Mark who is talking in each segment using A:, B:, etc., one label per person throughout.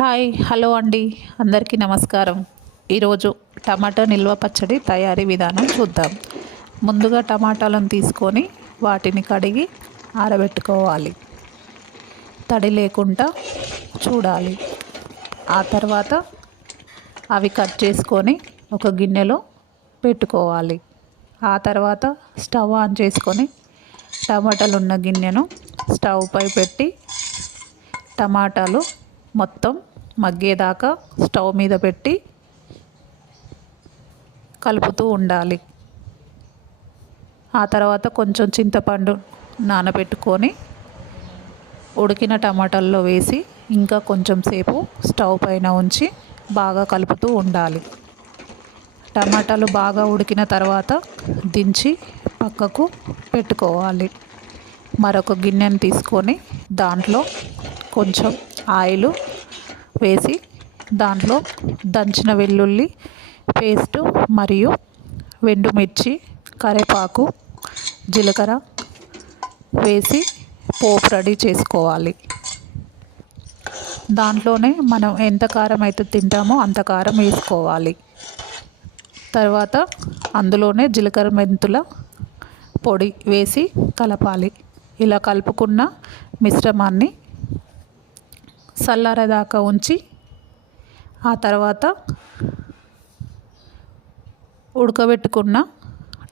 A: Hi hello అండి. అందరికీ నమస్కారం. ఈరోజు టమాటా నిల్వ పచ్చడి తయారీ విధానం చూద్దాం. ముందుగా టమాటాలను తీసుకొని వాటిని కడిగి ఆరబెట్టుకోవాలి. తడి లేకుండా చూడాలి. ఆ తర్వాత అవి కట్ చేసుకొని ఒక గిన్నెలో పెట్టుకోవాలి. ఆ తర్వాత స్టవ్ ఆన్ చేసుకొని టమాటాలు ఉన్న గిన్నెను స్టవ్పై పెట్టి టమాటాలు మొత్తం మగ్గేదాకా స్టవ్ మీద పెట్టి కలుపుతూ ఉండాలి. ఆ తర్వాత కొంచెం చింతపండు నానబెట్టుకొని ఉడికిన టమాటాల్లో వేసి ఇంకా కొంచెం సేపు స్టవ్ పైన ఉంచి బాగా కలుపుతూ ఉండాలి. టమాటాలు బాగా ఉడికిన తర్వాత దించి పక్కకు పెట్టుకోవాలి. మరొక గిన్నెను తీసుకొని దాంట్లో కొంచెం ఆయిల్ వేసి దాంట్లో దంచిన వెల్లుల్లి పేస్ట్ మరియు వెండుమిర్చి కరివేపాకు జీలకర్ర వేసి పోపు రెడీ చేసుకోవాలి. దాంట్లోనే మనం ఎంత కారం అయితే తింటామో అంత కారం వేసుకోవాలి. తర్వాత అందులోనే జీలకర్ర మెంతుల పొడి వేసి కలపాలి. ఇలా కలుపుకున్న మిశ్రమాన్ని చల్లారేదాకా ఉంచి ఆ తర్వాత ఉడకబెట్టుకున్న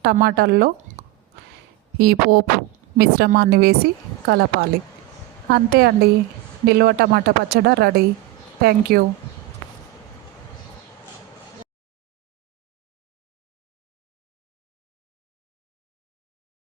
A: టమాటాల్లో ఈ పోపు మిశ్రమాన్ని వేసి కలపాలి. అంతే అండి. నిల్వ టమాటా పచ్చడి రెడీ. Thank you.